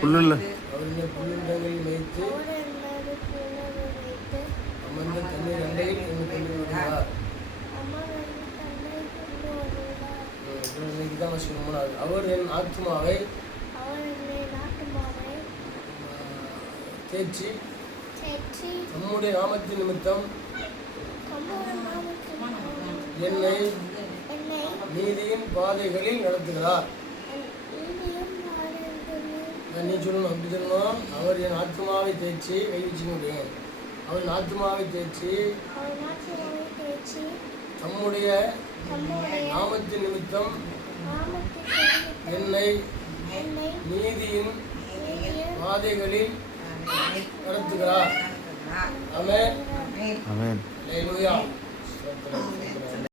புல்லுள்ள அவருடைய புல்லுண்டங்களில் வைத்து அமர்ந்த தண்ணீர் அண்டையில் என்னை கொண்டு வருகிறார். இன்னைக்கு தான் வச்சுக்கணும். மூணாவது, அவர் என் ஆத்மாவை தேய்ச்சி நம்முடைய நாமத்தின் நிமித்தம் என்னை நீதியின் பாதைகளில் நடத்துகிறார். நீ சொல்லணும், அப்படி சொல்லணும். அவர் என் ஆத்மாவை தேய்ச்சி கை வச்சுக்க முடியும். அவர் ஆத்மாவை தேய்ச்சி நம்முடைய நாமத்தின் நிமித்தம் என்னை நீதியின் பாதைகளில் நடத்துகிறார். ஆமென். ஆமென். அல்லேலூயா.